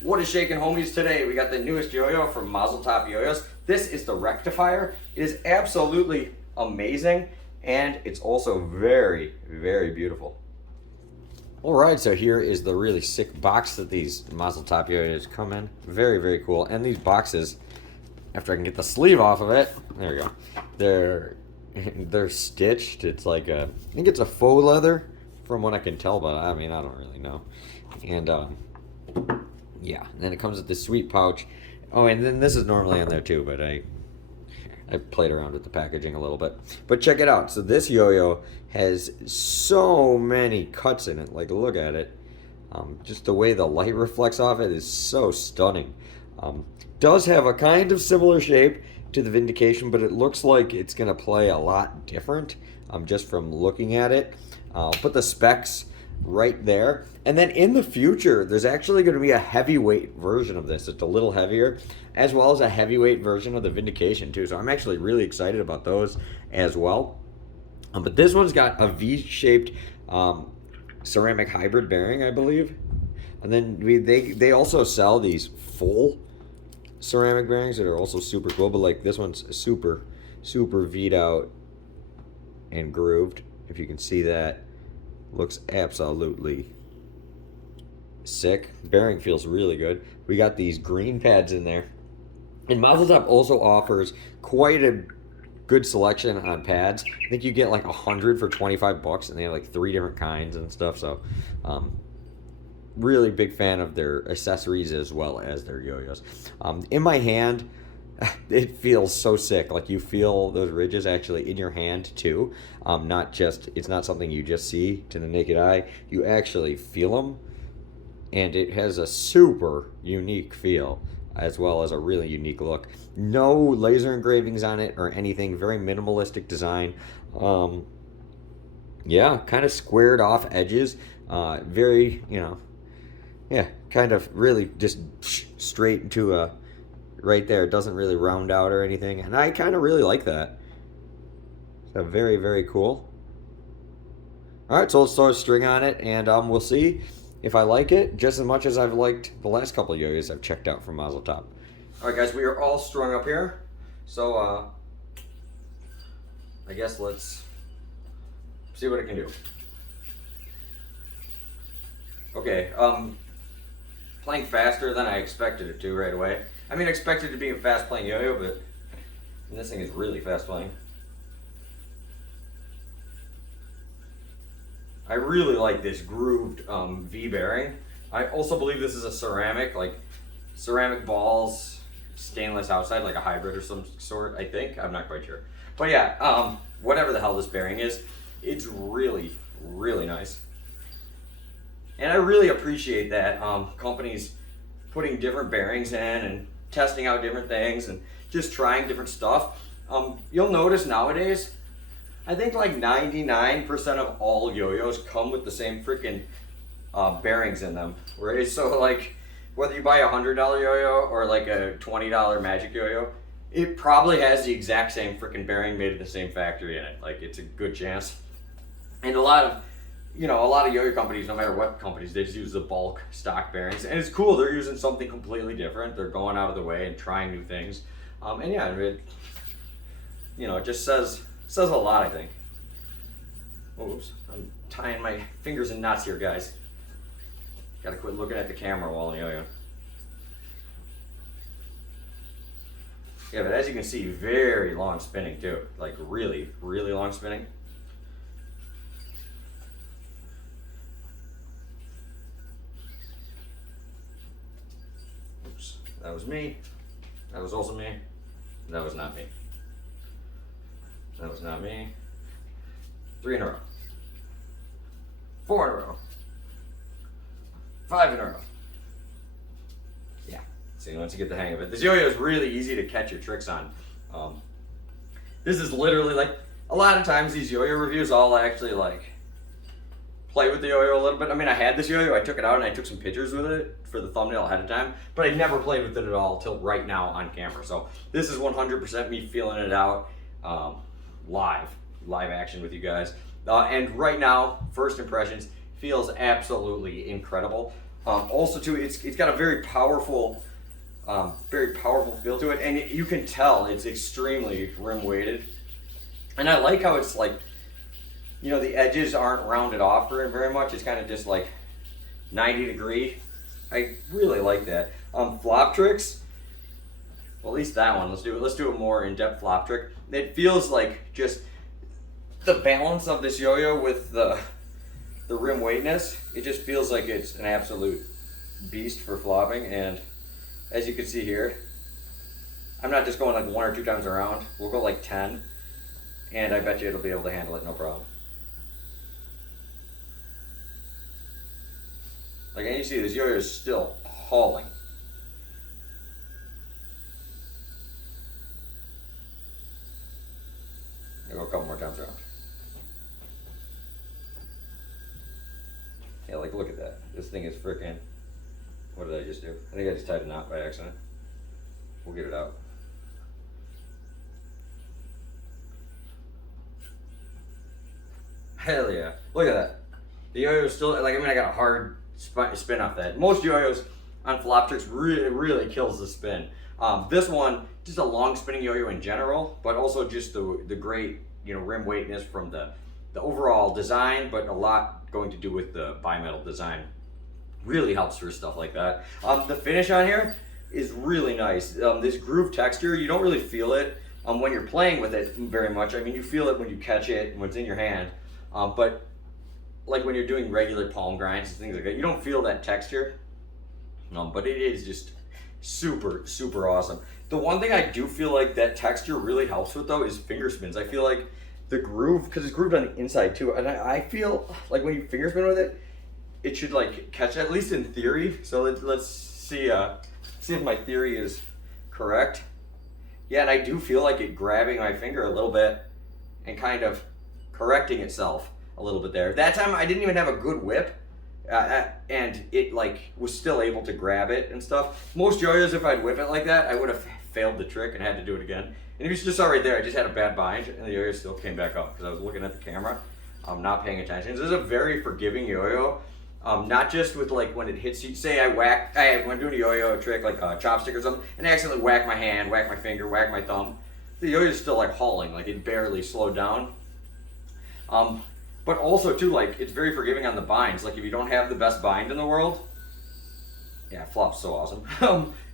What is shaking, homies? Today we got the newest yo-yo from Mazal Top YoYos. This is the Rectifier. It is absolutely amazing, and it's also very, very beautiful. Alright, so here is the really sick box that these Mazal Top YoYos come in. Very, very cool. And these boxes, after I can get the sleeve off of it, there we go. They're stitched. It's like I think it's a faux leather from what I can tell, but I mean, I don't really know. And yeah, and then it comes with this sweet pouch. Oh, and then this is normally in there too, but I played around with the packaging a little bit. But check it out. So this yo-yo has so many cuts in it. Like, look at it. Just the way the light reflects off it is so stunning. Does have a kind of similar shape to the Vindication, but it looks like it's going to play a lot different just from looking at it. I'll put the specs right there. And then in the future, there's actually going to be a heavyweight version of this. It's a little heavier, as well as a heavyweight version of the Vindication too. So I'm actually really excited about those as well. But this one's got a V-shaped ceramic hybrid bearing, I believe. And then they also sell these full ceramic bearings that are also super cool. But like this one's super V'd out and grooved. If you can see that. Looks absolutely sick. Bearing feels really good. We got these green pads in there. And Mazal Top also offers quite a good selection on pads. I think you get like 100 for 25 bucks, and they have like 3 different kinds and stuff. So really big fan of their accessories as well as their yo-yos. In my hand, it feels so sick. Like you feel those ridges actually in your hand too. It's not something you just see to the naked eye. You actually feel them, and it has a super unique feel as well as a really unique look. No laser engravings on it or anything. Very minimalistic design. Yeah, kind of squared off edges. Very, kind of really just straight into a. Right there, it doesn't really round out or anything, and I kind of really like that. So very, very cool. All right, so let's throw a string on it, and we'll see if I like it just as much as I've liked the last couple of yo-yos I've checked out from Mazal Top. All right, guys, we are all strung up here, so I guess let's see what it can do. Okay, playing faster than I expected it to right away. I mean, I expected it to be a fast playing yo-yo, but this thing is really fast playing. I really like this grooved V bearing. I also believe this is a ceramic, like ceramic balls, stainless outside, like a hybrid or some sort, I think. I'm not quite sure. But yeah, whatever the hell this bearing is, it's really, really nice. And I really appreciate that companies putting different bearings in and testing out different things and just trying different stuff. You'll notice nowadays, I think like 99% of all yo-yos come with the same freaking bearings in them. Right? So like, whether you buy a $100 yo-yo or like a $20 magic yo-yo, it probably has the exact same freaking bearing made at the same factory in it. Like, it's a good chance. And a lot of yo-yo companies, no matter what companies, they just use the bulk stock bearings. And it's cool, they're using something completely different. They're going out of the way and trying new things. And yeah, it just says a lot, I think. Oops, I'm tying my fingers in knots here, guys. Gotta quit looking at the camera while I'm yo-yo. Yeah, but as you can see, very long spinning too. Like really, really long spinning. That was me. That was also me. That was not me. That was not me. 3 in a row. 4 in a row. 5 in a row. Yeah. See, once you get the hang of it. This yo-yo is really easy to catch your tricks on. This is literally like, a lot of times these yo-yo reviews all actually like play with the yo-yo a little bit. I mean, I had this yo-yo, I took it out and I took some pictures with it for the thumbnail ahead of time, but I never played with it at all till right now on camera. So this is 100% me feeling it out live action with you guys. And right now, first impressions, feels absolutely incredible. Also too, it's got a very powerful feel to it, and you can tell it's extremely rim weighted. And I like how it's like, you know, the edges aren't rounded off very much. It's kind of just like 90 degree. I really like that. Flop tricks. Well, at least that one. Let's do a more in-depth flop trick. It feels like just the balance of this yo-yo with the rim weightness. It just feels like it's an absolute beast for flopping. And as you can see here, I'm not just going like 1 or 2 times around. We'll go like 10, and I bet you it'll be able to handle it no problem. Like, and you see this yo-yo is still hauling. I'll go a couple more times around. Yeah, like look at that. This thing is freaking. What did I just do? I think I just tied a knot by accident. We'll get it out. Hell yeah. Look at that. The yo-yo is still, like, I mean, I got a hard spin off that. Most yo-yos on flop tricks really kills the spin. This one, just a long spinning yo-yo in general, but also just the great, you know, rim weightness from the overall design, but a lot going to do with the bimetal design. Really helps for stuff like that. The finish on here is really nice. This groove texture, you don't really feel it when you're playing with it very much. I mean, you feel it when you catch it and when it's in your hand, but like when you're doing regular palm grinds and things like that, you don't feel that texture. But it is just super awesome. The one thing I do feel like that texture really helps with though is finger spins. I feel like the groove, because it's grooved on the inside too, and I feel like when you finger spin with it, it should like catch, at least in theory. So let's see if my theory is correct. Yeah, and I do feel like it grabbing my finger a little bit and kind of correcting itself a little bit there. That time I didn't even have a good whip, and it like was still able to grab it and stuff. Most yo-yos, if I'd whip it like that, I would have failed the trick and had to do it again. And if you just saw right there, I just had a bad bind, and the yo-yo still came back up because I was looking at the camera, not paying attention. This is a very forgiving yo-yo. Not just with like when it hits you, say I went doing a yo-yo trick like a chopstick or something, and I accidentally whack my hand, whack my finger, whack my thumb. The yo-yo is still like hauling, like it barely slowed down. But also too, like it's very forgiving on the binds. Like if you don't have the best bind in the world, yeah, flop's so awesome.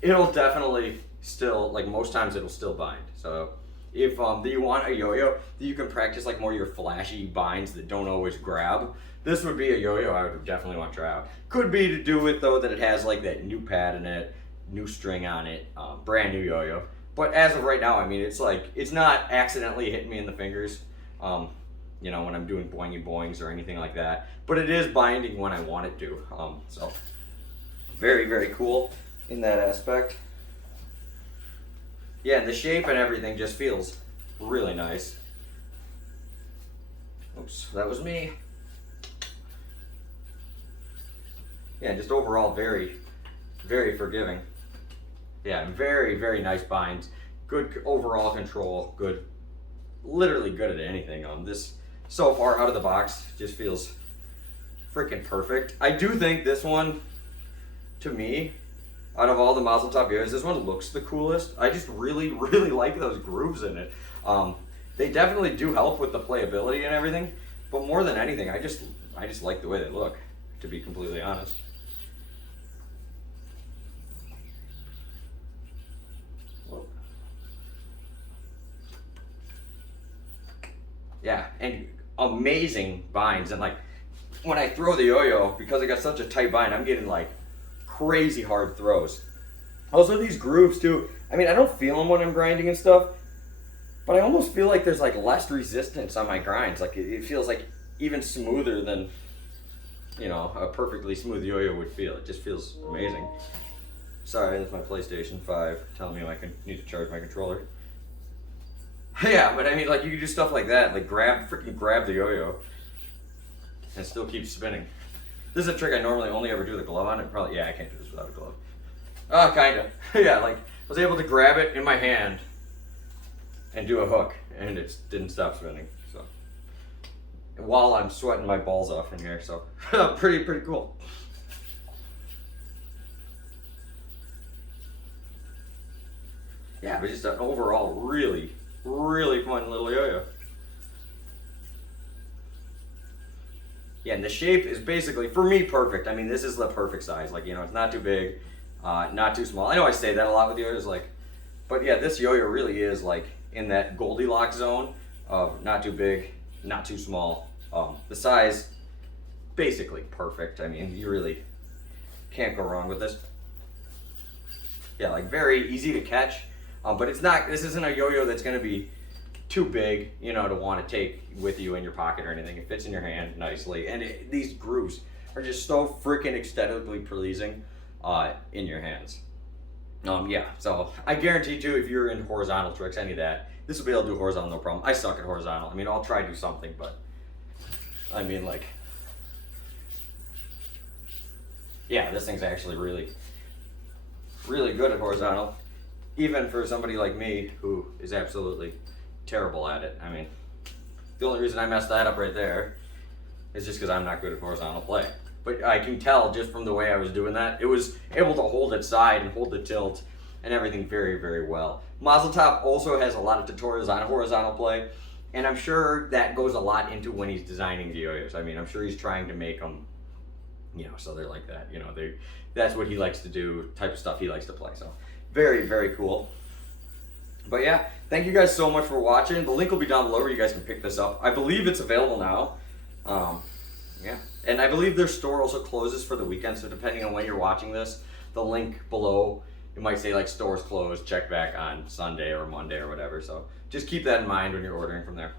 It'll definitely still, like most times it'll still bind. So if you want a yo-yo that you can practice like more your flashy binds that don't always grab, this would be a yo-yo I would definitely want to try out. Could be to do with though that it has like that new pad in it, new string on it, brand new yo-yo. But as of right now, I mean, it's like, it's not accidentally hitting me in the fingers, you know, when I'm doing boingy boings or anything like that. But it is binding when I want it to. So very cool in that aspect. Yeah, and the shape and everything just feels really nice. Oops, that was me. Yeah, just overall very forgiving. Yeah, very nice binds. Good overall control. Good, literally good at anything. This so far out of the box just feels freaking perfect. I do think this one, to me, out of all the Mazal Top YoYos, this one looks the coolest. I just really like those grooves in it. They definitely do help with the playability and everything, but more than anything, I just like the way they look, to be completely honest. Yeah, and amazing binds. And like when I throw the yo-yo, because I got such a tight bind, I'm getting like crazy hard throws. Also these grooves too, I mean, I don't feel them when I'm grinding and stuff, but I almost feel like there's like less resistance on my grinds. Like it feels like even smoother than, you know, a perfectly smooth yo-yo would feel. It just feels amazing. Sorry, that's my PlayStation 5 telling me I need to charge my controller. Yeah, but I mean, like, you can do stuff like that, like freaking grab the yo-yo and still keep spinning. This is a trick I normally only ever do the glove on. Probably, yeah, I can't do this without a glove. Kinda. Yeah, like, I was able to grab it in my hand and do a hook, and it didn't stop spinning, so. While I'm sweating my balls off in here, so pretty cool. yeah, but just an overall really, really fun little yo-yo. Yeah, and the shape is basically, for me, perfect. I mean, this is the perfect size. Like, you know, it's not too big, not too small. I know I say that a lot with yo-yos, like, but yeah, this yo-yo really is like in that Goldilocks zone of not too big, not too small. The size, basically perfect. I mean, you really can't go wrong with this. Yeah, like very easy to catch, but it's not, this isn't a yo-yo that's gonna be too big, you know, to want to take with you in your pocket or anything. It fits in your hand nicely, and these grooves are just so freaking aesthetically pleasing in your hands. Yeah, so I guarantee too, if you're into horizontal tricks, any of that, this will be able to do horizontal no problem. I suck at horizontal. I mean, I'll try to do something, but I mean, like, yeah, this thing's actually really, really good at horizontal, even for somebody like me who is absolutely terrible at it. I mean, the only reason I messed that up right there is just because I'm not good at horizontal play. But I can tell just from the way I was doing that, it was able to hold its side and hold the tilt and everything very, very well. Mazal Top also has a lot of tutorials on horizontal play, and I'm sure that goes a lot into when he's designing the yo-yos. I mean, I'm sure he's trying to make them, you know, so they're like that. You know, that's what he likes to do, type of stuff he likes to play. So very, very cool. But yeah, thank you guys so much for watching. The link will be down below where you guys can pick this up. I believe it's available now. Yeah, and I believe their store also closes for the weekend, so depending on when you're watching this, the link below, it might say like stores closed, check back on Sunday or Monday or whatever. So just keep that in mind when you're ordering from there.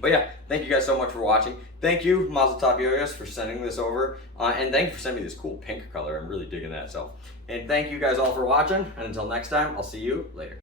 But yeah, thank you guys so much for watching. Thank you, Mazal Top YoYos, for sending this over. And thank you for sending me this cool pink color. I'm really digging that. So, and thank you guys all for watching. And until next time, I'll see you later.